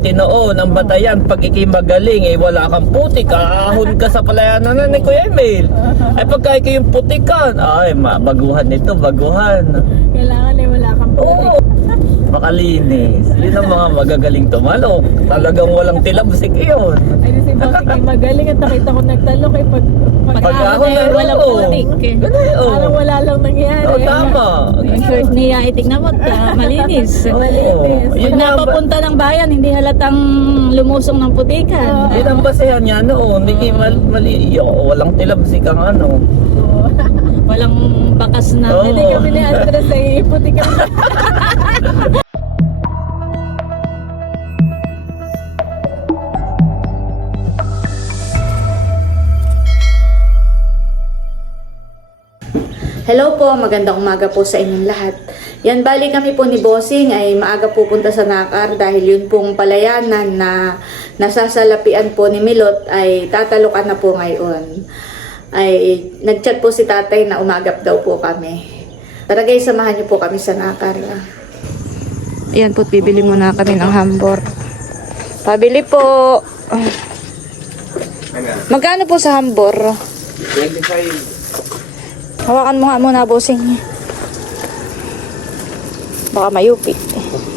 dati noon, ang batayan, pag ikay magaling, eh wala kang putik, ahon ka sa palayanan na ni Kuya Emil. Ay pagka ikay yung putikan, ay baguhan nito, baguhan. Kailangan eh, wala kang putik. Oo, makalinis. Yun ang mga magagaling tumalok. Talagang walang tilabsik yun. Ay, si ay magaling at nakita ko nagtalok eh pag pag Pag ako eh, na walang putik. eh. Ganun, oo. Parang wala lang nangyari. Oo, tama. Yung short niya, itignan mo, ah, malinis. Oo. Malinis. Yun Pag napapunta ng bayan, hindi halatang lumusong ng putikan. Yun ang basehan niya noon. Hindi kayo mal, mali, yo, walang tilabsik ang ano. Walang bakas na. Hindi kami ni Andres ay putik Hello po, magandang umaga po sa inyong lahat. Yan, bali kami po ni Bossing ay maaga pupunta sa Nakar dahil yun pong palayanan na nasasalapian po ni Milot ay tatalukan na po ngayon. Ay nagchat po si tatay na umagap daw po kami. Tara guys, samahan niyo po kami sa Nakar. Ayan po, bibili muna kami ng hambor. Pabili po. Magkano po sa hambor? 25. Hawakan mo nga muna, bossing. Baka mayupi. Ayan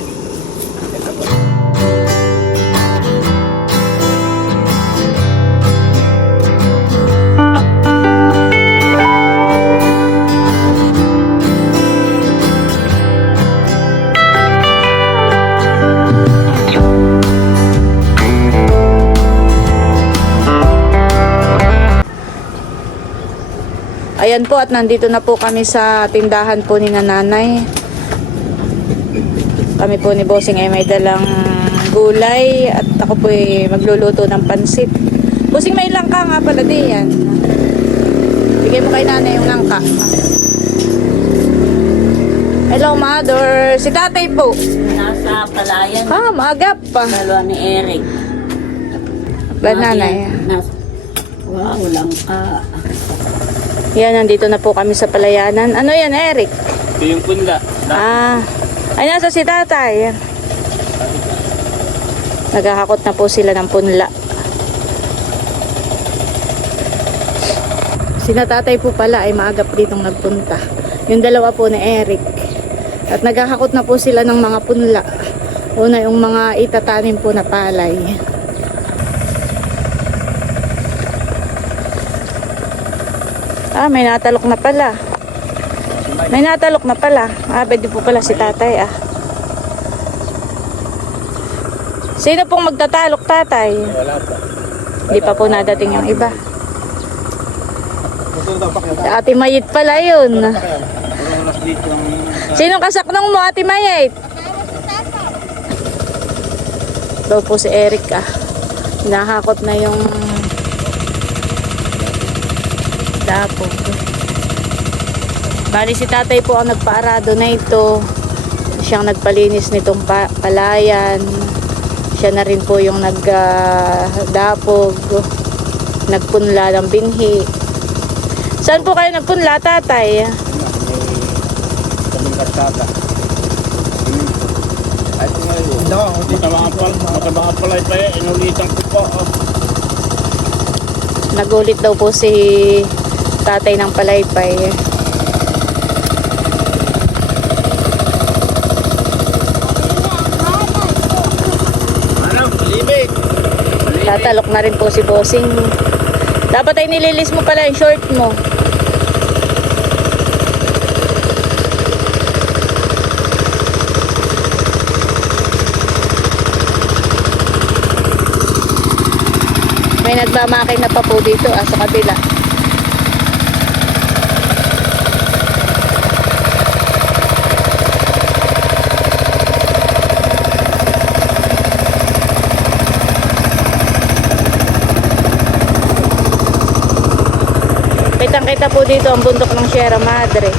po at nandito na po kami sa tindahan po ni nanay. Kami po ni Bossing ay may dalang gulay at ako po ay magluluto ng pansit. Bossing may langka nga pala di yan. Bigay mo kay nanay yung langka. Hello mother, si tatay po. Nasa palayan, Ah, maagap pa. dalawa ni Eric. Ba nanay? Nas wow, lang ka. Yan, nandito na po kami sa palayanan. Ano yan, Eric? Ito yung punla. Ah, ay nasa si tatay. Naghahakot na po sila ng punla. Sina tatay po pala ay maagap ditong nagpunta. Yung dalawa po ni Eric. At naghahakot na po sila ng mga punla. Una yung mga itatanim po na palay. Ah, may natalok na pala. May natalok na pala. Ah, pwede po pala si tatay ah. Sino pong magtatalok tatay? Wala pa. Hindi pa po nadating yung iba. Ate Mayit pala yun. Sinong kasaknong mo, Ate Mayit? Daw po si Eric ah. Hinahakot na yung dapog. Bali si tatay po ang nagpaarado na ito. Siyang nagpalinis nitong pa- palayan. Siya na rin po yung nagdapog. nagpunla ng binhi. Saan po kayo nagpunla, tatay? Kaming karsada. Ay, ito nga yun. Matabang apal, matabang apalay pa eh. Inulitan ko po. oh. Nagulit daw po si tatay ng palaypay. Tatalok na rin po si Bossing. Dapat ay nililis mo pala yung short mo. May nagmamakay na pa po dito ah, sa kabila. Kitang kita po dito ang bundok ng Sierra Madre.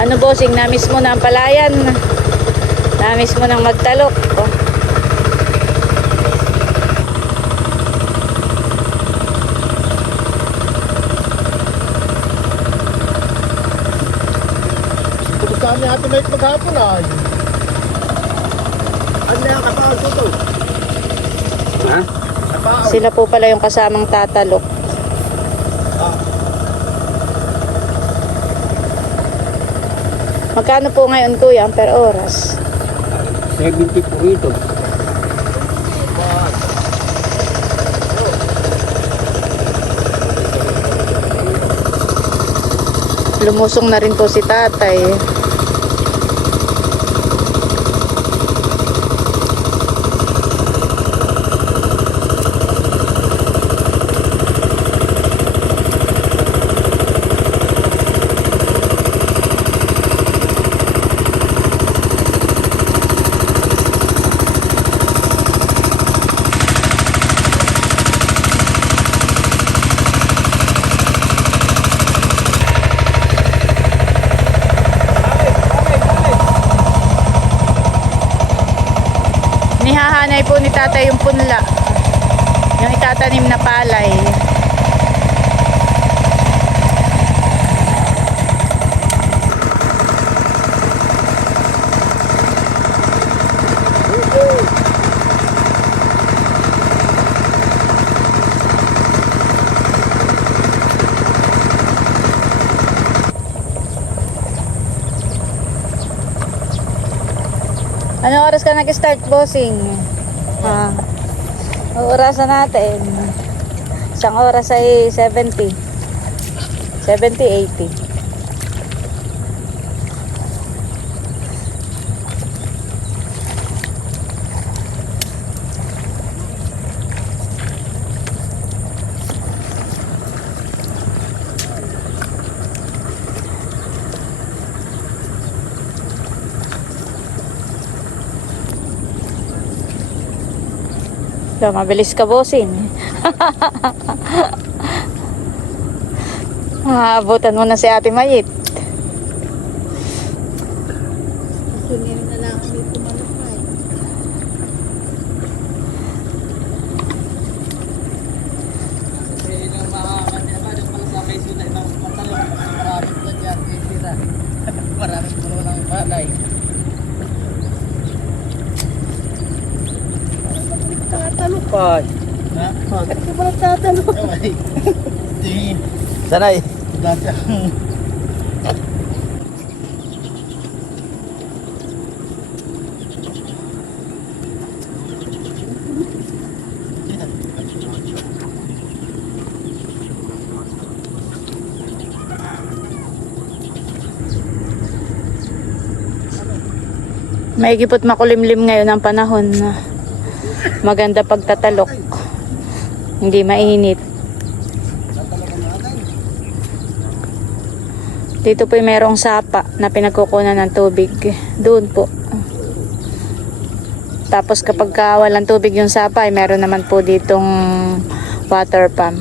Ano bossing, namiss mo na ang palayan. Namiss mo nang magtalok. Oh. Kumusta niya ate Mike maghapon ay? Ano yan kapag tuto? Ha? Sila po pala yung kasamang tatalok. Magkano po ngayon kuya ang per oras? 70 po ito. Lumusong na rin po si tatay. Nihahanay po ni tatay yung punla. Yung itatanim na palay. Anong oras ka nag-start, bossing? Ah, orasan natin. Isang oras ay 70. 70, 80. So, mabilis ka, bossing. Maabutan mo na si Ate Mayit. Maraming puno ng palay. Tatanong pa. Ha? Bakit ka ba tatanong? Sanay. May gipot makulimlim ngayon ang panahon. Maganda pagtatalok. Hindi mainit. Dito po merong sapa na pinagkukunan ng tubig. Doon po. Tapos kapag ka walang tubig yung sapa, ay meron naman po ditong water pump.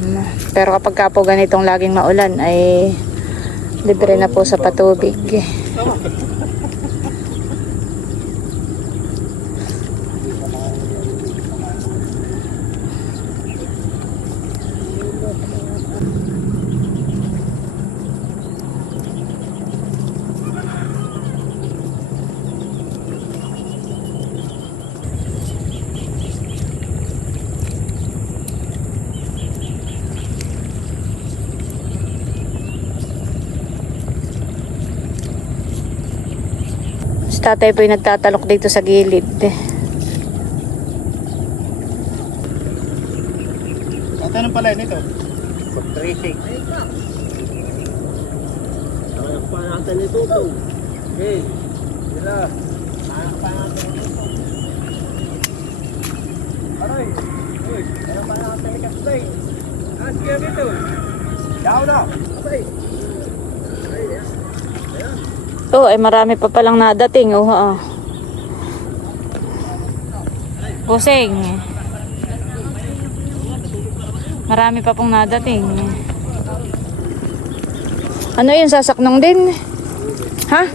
Pero kapag ka po ganitong laging maulan, ay libre na po sa patubig. Si tatay po yung nagtatalok dito sa gilid. Tatanong pala nito. Pag-tracing. Ang panatan ni Tuto. Hey, sila. Ang panatan ni Tuto. Aray, uy, ang panatan ni Kastay. Ask kaya dito. Yaw na. Abay. Oh, ay marami pa palang nadating. Oh, ah. Busing. Marami pa pong nadating. Ano yun, sasaknong din? Ha?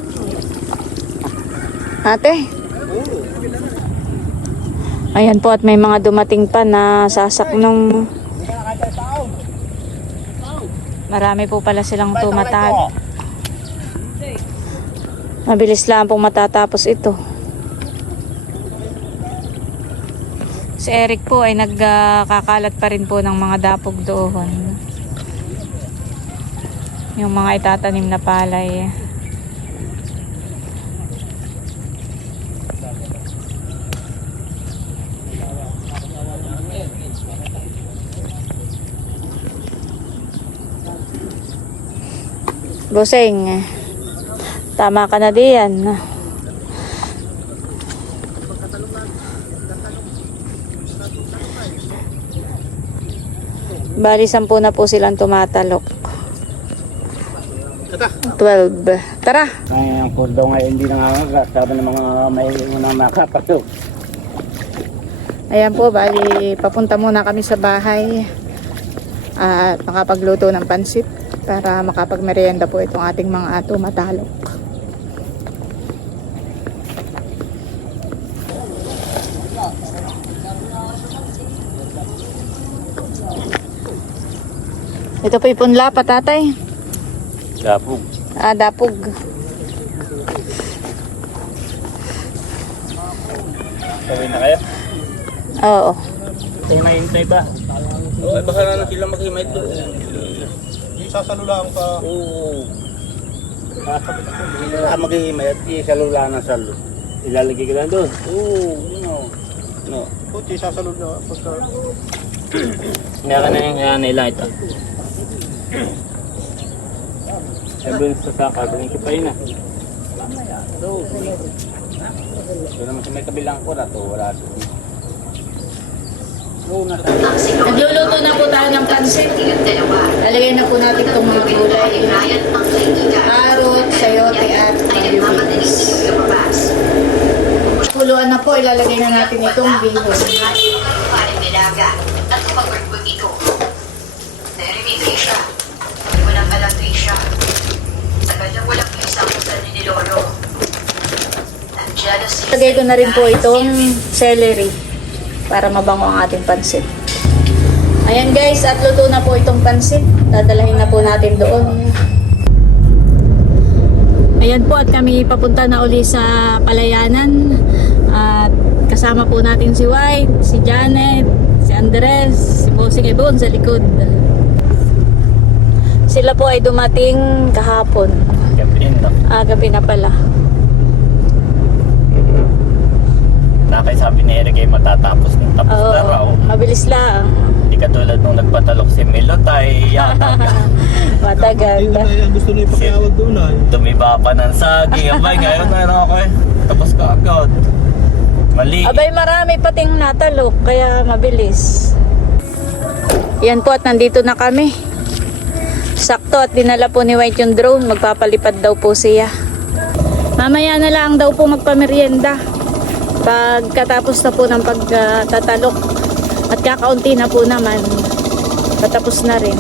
Ate? Ayan po at may mga dumating pa na sasaknong. Marami po pala silang tumatag. Mabilis lang pong matatapos ito. Si Eric po ay nagkakalat pa rin po ng mga dapog doon. Yung mga itatanim na palay. Buseng, tama ka na diyan. Bali, sampu na po silang tumatalok. 12. Tara! Ay, ang kurdo ngayon hindi nangangaga. Sabi ng mga may mga makapasok. Ayan po, bali, papunta muna kami sa bahay at makapagluto ng pansit para makapagmerienda po itong ating mga ato Ito po ipunla pa tatay. Gapog. Ah, dapog. Gawin na kayo. Oo. Kung nahintay ba? Oo, baka na sila maghimay doon. Yung sasalulaan ka, Oo. Ah, maghihimay at isalula ng salo. Ilalagay ka lang doon. Oo, yun o. No. puti sasalud na pagka Meron na yung kaya nila ito. Sabi sa saka, ko pa yun ah. Doon naman sa may kabilang ko na to, wala to. Nagluluto na po tayo ng pansit. Lalagay na po natin itong mga gulay. Carrot, sayote at mayonnaise. Kuluan na po, ilalagay na natin itong bihon. Lagay ko na rin po itong celery para mabango ang ating pansit. Ayan guys, at luto na po itong pansit. Dadalahin na po natin doon. Ayan po at kami papunta na uli sa Palayanan. At kasama po natin si White, si Janet, si Andres, si Bossing Ebon sa likod. Sila po ay dumating kahapon. Gabiin na. Ah, gabi na pala. Nakay sabi ni Eric ay matatapos ng tapos Oo, na raw. mabilis lang. Hindi katulad nung nagpatalok si Milot ay yata Matagal. Hindi na yan, gusto na ipakiawag doon ay. tumiba pa ng saging. Abay, ngayon na ano ako eh. Tapos ka agad. Mali. Abay, marami pating natalok, kaya mabilis. Yan po at nandito na kami. Sakto at dinala po ni White yung drone. Magpapalipad daw po siya. Mamaya na lang daw po magpamerienda. Pagkatapos na po ng pagtatalok. At kakaunti na po naman. Patapos na rin.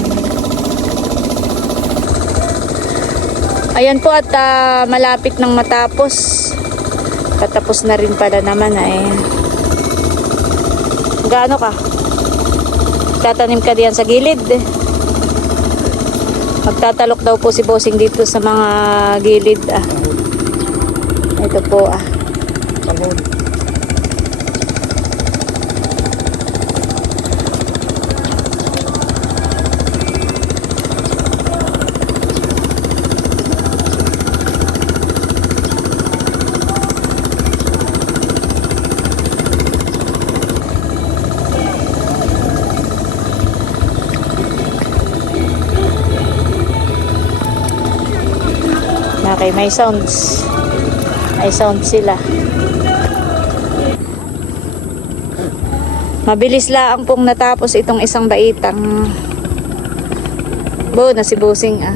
Ayan po at ah, malapit nang matapos. Patapos na rin pala naman eh. Gaano ka? Tatanim ka diyan sa gilid. Magtatalok daw po si Bossing dito sa mga gilid ah. Ito po ah. Okay, may sounds. May sound sila. Mabilis lang pong natapos itong isang baitang. Bo, na si Busing ah.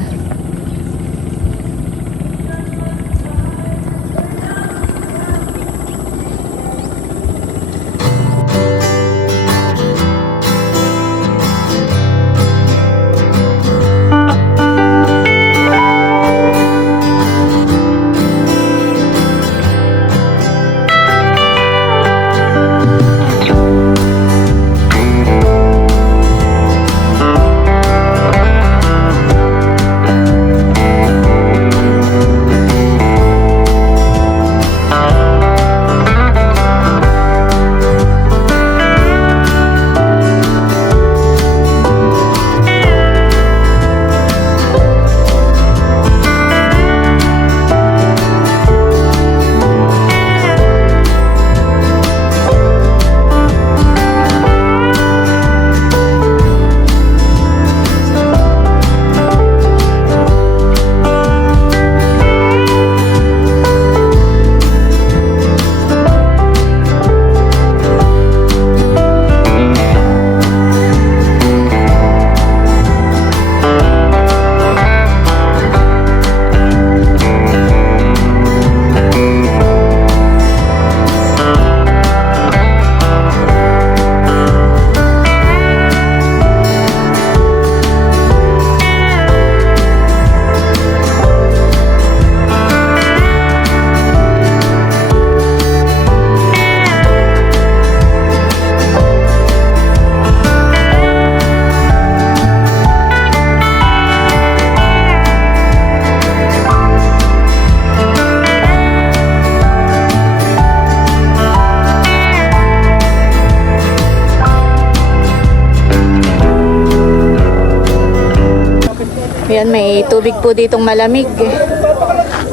May tubig po ditong malamig.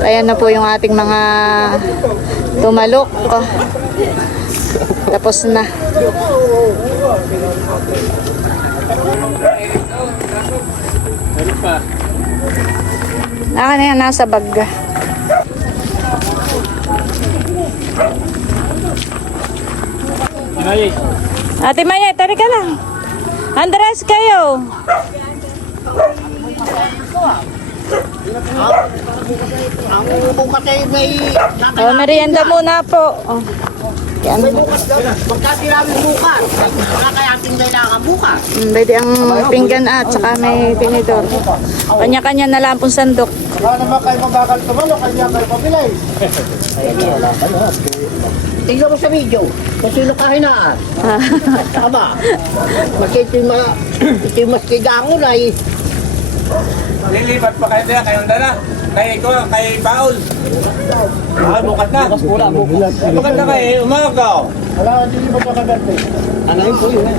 Ayan na po yung ating mga tumalok. Oh. Tapos na. Akin na yan, nasa bag. Ate Maya, tari ka lang. Andres, kayo. Bukas ay may Oh, merienda muna po. Oh. Yan. bukas daw. Pagkati namin bukas. Kakayating kailangan bukas. Mm, Pwede ang pinggan at saka may tinidor. Kanya-kanya na lang pong sandok. Baka naman kayo mabakal tumal o kanya kayo pabilay. Tingnan mo sa video. Kung sino kahinaan. Aba. Makita yung mga... Ito yung mas kigangon ay... lilipat pa kayo dyan, kayong dala. Kay ko, kay Paul. Ah, bukas na. Bukas muna, bukas. Bukas na kayo, umaga. Wala, hindi mo makagante.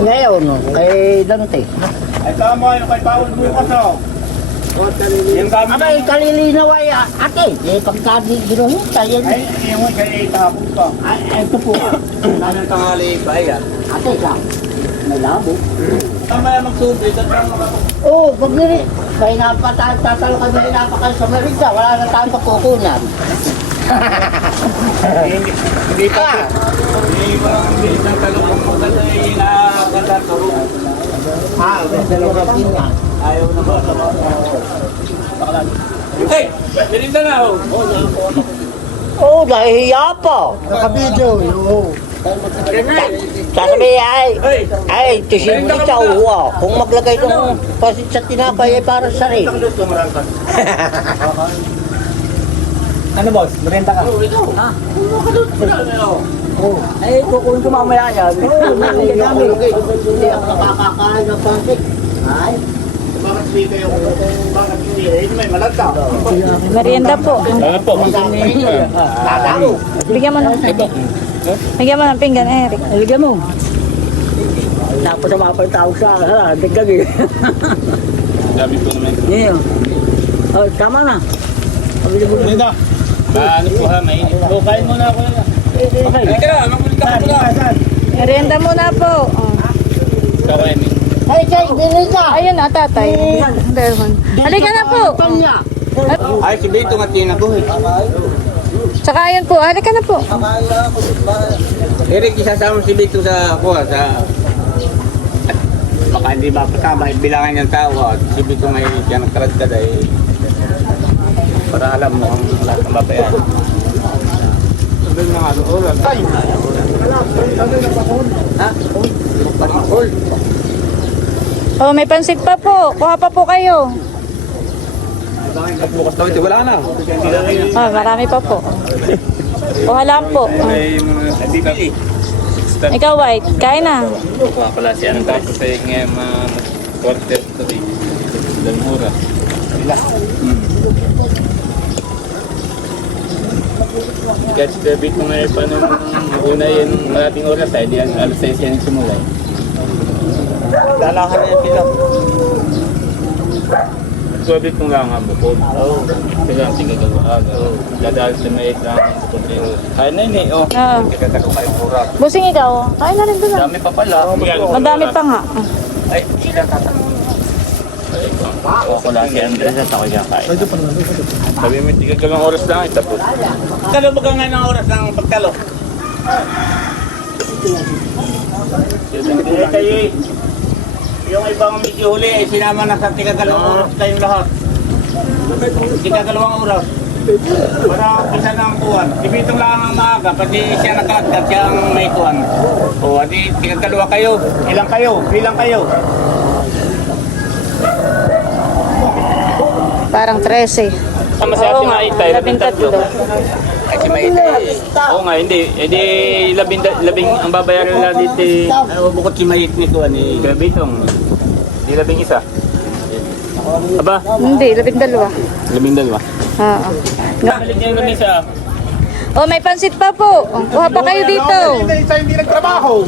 Ngayon, kay Dante. Ay, tama yung kay Paul bukas, oh. Yung kami. Aba, yung kalilinaw ay ah, ate. Eh, pagka di ginuhita, yan. Ay, yung kay kahapon pa. Ay, ito po. Ano yung tanghali pa yan? Ate, ka. May labo. Tama yung magsubit at mga Oo, pag nili. May napatatalo kami rin napakal sa Merida. Wala na tayong pagkukunan. Hindi, hindi pa. Hindi mo lang hindi isang talong maganda yung nakaganda turo. Ah, dalawa din nga. Ayaw na ba? Hey! Bilinda na oh! Oo, nahihiya pa. Naka-video, yo. Sasabi ay, ay, tisin mo ikaw, wow. Kung maglagay ng pasit sa tinapay ay para sa rin. Ano boss? Merienda ka? Ay, kukunin ko mamaya yan. Oo, hindi Hindi ako nakakakain ng pasit. Ay, Bakit dito yung... Bakit hindi? Eh, may malagta. Merienda po. Ano po? lalaro. Bigyan mo ng Bigyan mo ng pinggan, Eric. Aligyan mo. Tapos sa mga pagtawag sa ha, dagdag eh. Sabi ko naman. Ngayon. Oh, tama na. Linda. Ano po ha? Mainit. O, kain muna ako na. Okay. Halika na, magulit ka muna. Merienda muna po. Oh. Kawain eh. Ay, kay, dili na. Ayun na, tatay. Halika na po. Ay, si Bito nga tinaguhin. Tsaka ayun po, halika na po. Eric, isasama si Bito sa kuha, sa... Baka hindi ba kasama, bilangan niyang tao at si Bito may siya ng karagkad ay... Para alam mo ang lahat ng babayan. Sabi na nga, oras. Ay! Ha? Oh, may pansit pa po. Kuha pa po kayo. Bukas daw ito, wala na. Oh, marami pa po. Kuha lang po. Oh. Ay, mga bibili. Ikaw, White, kain na. Kuha pala si ano tapos ay ngayon mga quarter to be. Dalawang oras. Wala. Hmm. Catch the beat mo ngayon pa nung una yun malating oras ay di alas 6 yan simula. Lalakan na yung sila. Sabi kong lang ang bukod. Oo. Sila ang tigagawa. Oo. Dadaan sa may isang bukod rin. Ay, nene, oh. Oo. Kikata ko kayong oras. Busing ikaw. Kain na rin doon. ah. Dami pa pala. Madami pa nga. Ay, sila tatanong. Ako ko lang si Andres at ako niya kain. Sabi mo, tigil ka lang oras lang, tapos. Kalo ba ka nga ng oras ng pagtalo? Eh, kayo eh. Yung ibang medyo huli, eh, sinama na sa tigagalawang oras kayong lahat. Tigagalawang oras. Para isa ng kuwan. Si Bitong lang ang maaga, pati siya nakalagkat, siya ang may kuwan. O, adi, tigagalawa kayo. Ilang kayo? Bilang kayo? Parang 13. Tama si Ate Maita, labing tatlo. Ay, si Maita eh. Oo nga, hindi. Eh di, labing, labing, ang babayaran nila dito eh. Ano, bukod si Maita nito, ani, Gabitong. Di labing isa. Aba, Hindi, labing dalawa. labing dalawa. Oo. Balik niyo kami sa Oh, may pansit pa po. Kuha pa kayo dito. Hindi, isa hindi nagtrabaho.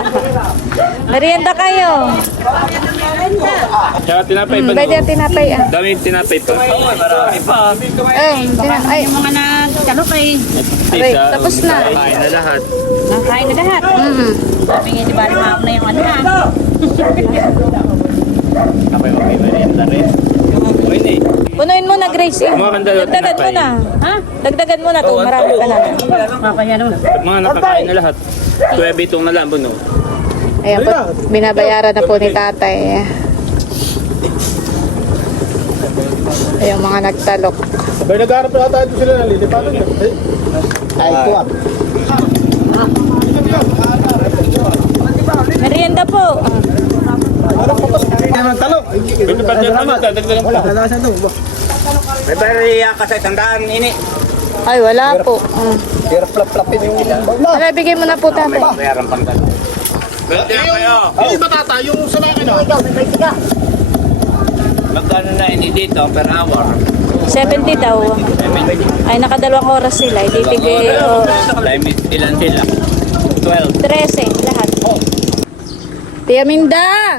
Merienda kayo. Tsaka tinapay Hmm, pa pwede ang tinapay ah. Dami tinapay pa. Marami pa. Eh, tina- ay, mga nagtanong kay. Aray, tapos na. Kain na lahat. Nakain na lahat. Mm. Sabi nga, di ba, rin na yung ano ha? Kapay okay merienda rin. Okay na eh. Punuin mo na, Grace. Eh. Mga kandalo, Dagdagan mo na. Ha? Dagdagan mo na to. Marami pa na. Makakaya naman. Mga nakakain na lahat. Tuwe bitong na lang, no? Ayan po, binabayaran na po ni tatay. Ayan mga nagtalok. Sabay nagharap na tayo doon sila nalilipatan. Eh, Ay, kuwag. Merienda po. Ang May bariya ka sa tandaan, ini. Ay, wala po. Pero plap-plapin yung. Wala, bigay mo na po tatay. Bayaran pang dalo. Pwede kayo. Yung batata, yung sa may ano. Magkano na ini dito per hour? 70 daw. Ay, nakadalawang oras sila. Hindi tigay. Oh, Time is ilan sila? 12. 13 lahat. Tia Minda!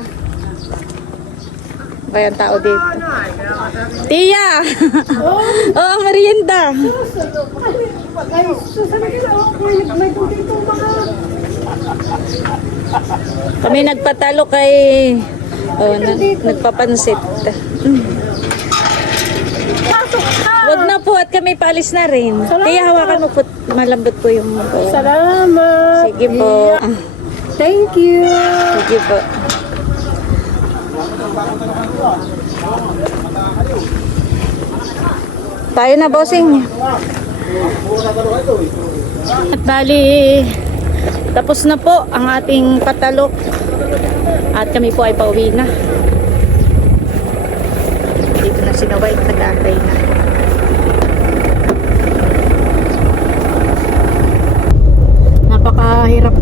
Ba yung tao dito? Tia! oh, ang merienda. Kami nagpatalo kay oh, na, nagpapansit. Wag na po at kami paalis na rin. Tia, hawakan mo po. Malambot po yung oh. Salamat. Sige po. Thank you. Sige po. Tayo na, bossing. At bali, tapos na po ang ating patalok. At kami po ay pauwi na. Dito na si Naway, nag-aantay na. Napakahirap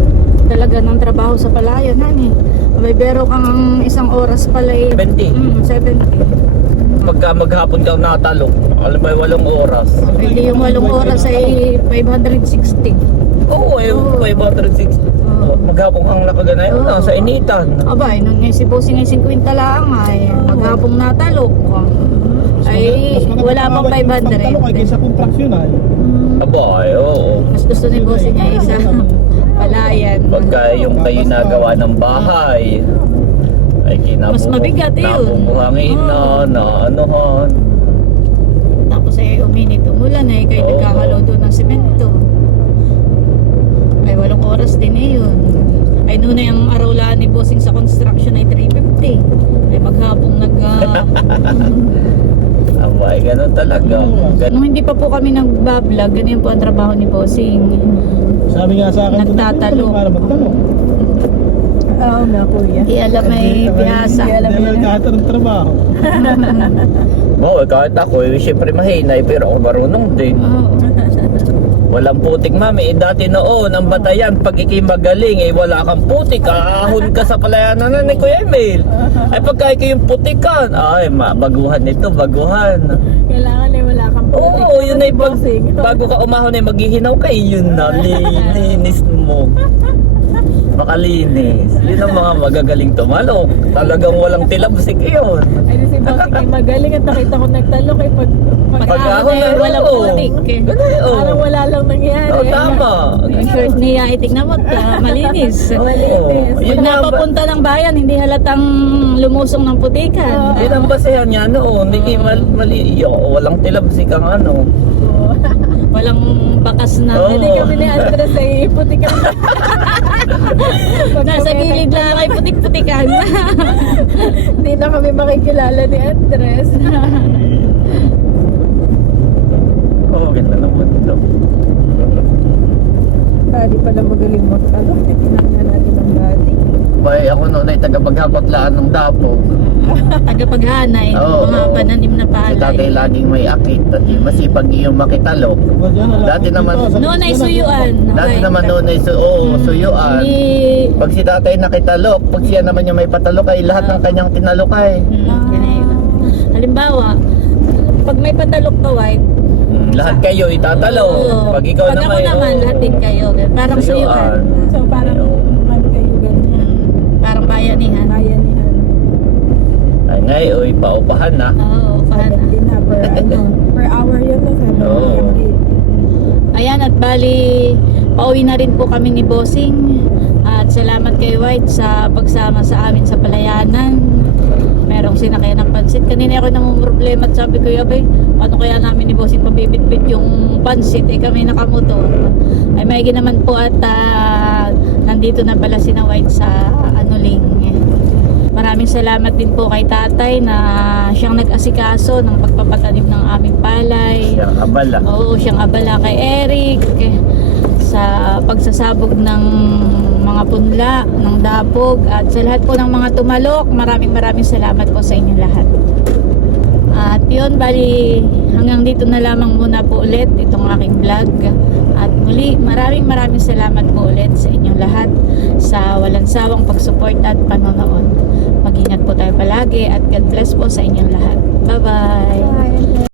talaga ng trabaho sa palayan, hani. May bero kang isang oras pala eh. 70. Mm, 70. Pagka maghapon ka natalo, alam mo, walong oras. Hindi yung walong oras ay 560. Oo, eh, 560. Oh, Maghapon kang nakaganay, Oo. oh. sa initan. Aba, eh, nung nga si Bossing ay 50 lang ay maghapong natalok. Ay, wala pang 500. kaysa kontraksyon ay. Aba, ay, oo. Mas gusto ni Bossing ay sa palayan. Pagka yung kayo nagawa ng bahay, ay kinabuh Mas mabigat yun. Nabubuhangin na, na anuhan. Tapos ay uminit umulan ay kayo Oo. nagkakalaw doon ng semento. Ay walong oras din eh yun. Ay noon ay ang arawlaan ni Bossing sa construction ay 350. Ay maghapong nag... ah, Aba, ay ganun talaga. Ganun. nung hindi pa po kami nagbablog, ganyan po ang trabaho ni Bossing. Sabi nga sa akin, Nagtatalo. para magtanong. Oo nga, kuya. Di alam may piyasa. Hindi alam nagkakaroon ng trabaho. Oo, kahit ako, eh, siyempre mahina, eh, pero ako marunong din. Oo. Walang putik, mami. Eh, dati noon, ang batayan, pag ikay magaling, eh, wala kang putik. Aahon ka sa palayanan na ni Kuya Emil. Ay, pagka ikay yung putikan, ay, ma, baguhan nito, baguhan. Kailangan ay wala kang Oo, yun ay Bossing. bago ka umahon ay maghihinaw kay yun na, linis mo. Makalinis. Yun ang mga magagaling tumalok. Talagang walang tilabsik yun. Ay, si Bossing ay magaling at nakita ko nagtalo kay pag Pag Pagkahon ahon na ay walang putik. Ganun, oo. Parang wala lang nangyari. Oo, tama. Yung shirt niya, itignan mo, ah, malinis. Oo. Pag Yun napapunta ng bayan, hindi halatang lumusong ng putikan. Yun ang basehan niya noon. Hindi mal, mali, walang tilabsik ang ano. Walang bakas na. Oo. Hindi kami ni Andres ay putikan. Nasa gilid lang ay putik-putikan. Hindi na kami makikilala ni Andres. Oo, oh, ganda naman ito. Bali pala magaling magtalo. Titinakna natin. Bay, ako noon ay tagapaghapatlaan ng dapo. Tagapaghanay Oo. mga pananim na Si tatay palay. laging may akit at masipag iyong makitalo. Dati naman, Noon ay suyuan. dati naman noon ay su oh, suyuan. Hindi... Pag si tatay nakitalok, pag siya naman yung may patalok ay lahat ng kanyang tinalok ay. Hmm. Halimbawa, pag may patalok ka white, Mm. lahat kayo itatalo. Oo. Pag ikaw Pag naman, ako naman, oo. lahat din kayo. Parang Suyuan. suyuan. So parang Ay, ngayon, oy, paupahan na. Oo, paano? Din na per, ano, per hour yun na Oo. yung rate. Ayan, at bali, pauwi na rin po kami ni Bossing. At salamat kay White sa pagsama sa amin sa palayanan. Merong sinakyan ng pansit. Kanina ako namang problema at sabi ko, Yabay, paano kaya namin ni Bossing pabibitbit yung pansit? Eh kami nakamotor. Ay may naman po at ah, nandito na pala si na White sa Anuling. Maraming salamat din po kay tatay na siyang nag-asikaso ng pagpapatanim ng aming palay. Siyang abala. Oo, siyang abala kay Eric sa pagsasabog ng mga punla, ng dapog at sa lahat po ng mga tumalok, maraming maraming salamat po sa inyo lahat. At yun, bali hanggang dito na lamang muna po ulit itong aking vlog. At muli, maraming maraming salamat po ulit sa inyong lahat sa walang sawang pagsupport at panonood. Mag-ingat po tayo palagi at God bless po sa inyong lahat. Bye-bye!